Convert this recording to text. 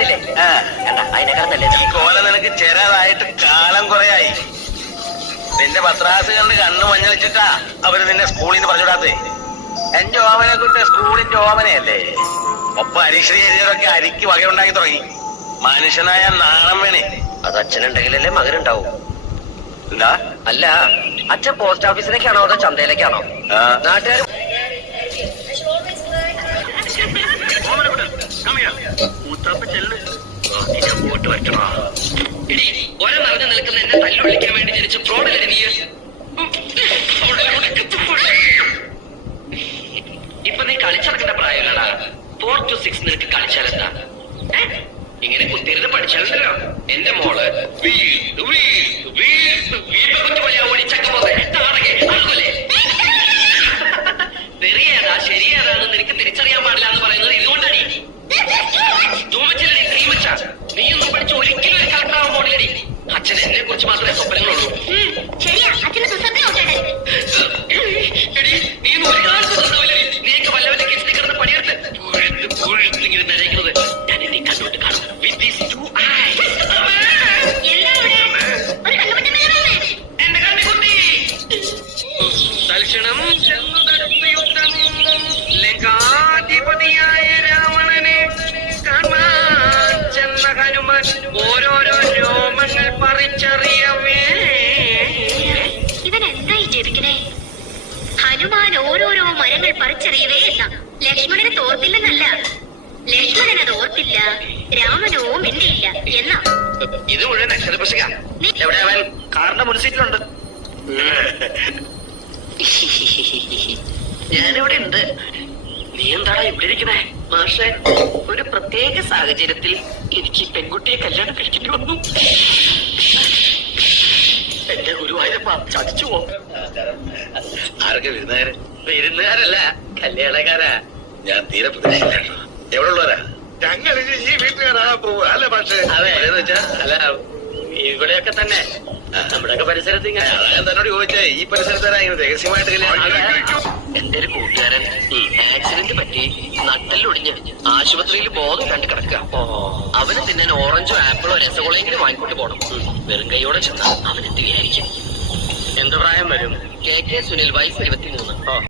കാണുന്നില്ലേ? അതിനേക്കാൾ നല്ലത് ഈ കോല നിനക്ക് ചേരാതായിട്ട് കാലം കുറയായി. നിന്റെ പത്രാസുകാരന് കണ്ണു മഞ്ഞളിച്ചിട്ടാ അവര് നിന്നെ സ്കൂളിൽ നിന്ന് പറഞ്ഞുവിടാത്തേ. എന്റെ ഓമനെ കുട്ടി സ്കൂളിന്റെ ഓമനയല്ലേ. ഒപ്പം അരിശ്രീ എഴുതിയവരൊക്കെ അരിക്ക് വകയുണ്ടാക്കി തുടങ്ങി. മനുഷ്യനായ നാണം വേണേ. അത് അച്ഛനുണ്ടെങ്കിലല്ലേ മകനുണ്ടാവും. എന്താ? അല്ല, അച്ഛൻ പോസ്റ്റ് ഓഫീസിലേക്കാണോ അതോ ചന്തയിലേക്കാണോ? നാട്ടുകാർ ഒര നിറഞ്ഞു നിൽക്കുന്ന എന്നെ തല്ലു വിളിക്കാൻ വേണ്ടി ജനിച്ച ഫ്രോഡല്ലേ നീ? ഇപ്പൊ നീ കളിച്ചടക്കേണ്ട പ്രായമല്ലടാ. 4 to 6 നിനക്ക് കളിച്ചാലെന്താ? ഇങ്ങനെ കുത്തിയിരുന്ന് പഠിച്ചാലുണ്ടല്ലോ എന്റെ മോള് വെറിയേതാ ശരിയേതാന്ന് നിനക്ക് തിരിച്ചറിയാൻ പാടില്ല എന്ന് പറയുന്നത് ഇതുകൊണ്ടടി. നീയൊന്നും പഠിച്ച് ഒരിക്കലും ഒരു കളക്ടറാവാൻ പോണില്ലടി. അച്ഛൻ എന്നെ കുറിച്ച് മാത്രമേ സ്വപ്നങ്ങളുള്ളൂ. നീ ഒരു കാലത്ത് നീക്ക് വല്ലവന്റെ കേസിൽ കിടന്ന് പണിയെടുത്ത് ഇങ്ങനെ നിരക്കുന്നത് ഞാൻ എന്നെ കണ്ടോട്ട് കാണും. With these 2 eyes. എന്റെ കണ്ണിക്കുട്ടി തൽക്ഷണം ലങ്കാധിപതിയായ രാവണനെ കാണാൻ ചെന്ന ഹനുമാൻ ഓരോരോ രോമങ്ങൾ പറിച്ചറിയവേ. ഇവൻ എന്തായി ജപിക്കണേ? ഹനുമാൻ ഓരോരോ മരങ്ങൾ പറിച്ചറിയവേ എന്ന ലക്ഷ്മണനെ തോർത്തില്ലെന്നല്ല, ലക്ഷ്മണൻ അത് ഓർത്തില്ല, രാമനോ മിണ്ടിയില്ല എന്നാ. ഇത് മുഴുവൻ അക്ഷരപ്രസംഗ. എവിടെ അവൻ? കാറിന്റെ മുൻസീറ്റിലുണ്ട്. ഞാനിവിടെ ഉണ്ട്. നീ എന്താണ് ഇവിടെ ഇരിക്കണേ? മാഷെ, ഒരു പ്രത്യേക സാഹചര്യത്തിൽ എനിക്ക് പെൺകുട്ടിയെ കല്യാണം കഴിക്കേണ്ടി വന്നു. എന്റെ ഗുരുവായൂരപ്പ ചതിച്ചു പോ. ആരൊക്കെ വിരുന്നുകാര്? വിരുന്നുകാരല്ല, കല്യാണക്കാരാ. ഞാൻ തീരെ പ്രതീക്ഷിച്ചില്ല. എവിടെ ഉള്ളവരാ? ഞങ്ങൾ ഈ വീട്ടുകാരാ പോവുക അല്ലെ? പക്ഷേ അതെ, അല്ല ഇവിടെയൊക്കെ തന്നെ നമ്മുടെയൊക്കെ പരിസരത്ത് ഇങ്ങനെ. ഞാൻ തന്നോട് ചോദിച്ചേ, ഈ പരിസരത്താരാ ഇങ്ങനെ രഹസ്യമായിട്ട് കല്യാണം? എന്റെ ഒരു കൂട്ടുകാരൻ ആക്സിഡന്റ് പറ്റി നട്ടലൊടിഞ്ഞ് ആശുപത്രിയിൽ ബോധം കണ്ട് കിടക്കുക. അവന് തിന്നാൻ ഓറഞ്ചോ ആപ്പിളോ രസഗുളയെങ്കിലും വാങ്ങിക്കൊണ്ട് പോകണം. വെറും കൈയോടെ ചെന്നാൽ അവൻ എത്തുകയായിരിക്കും. എന്ത് പ്രായം വരും? KK സുനിൽ, വയസ്സ് 23.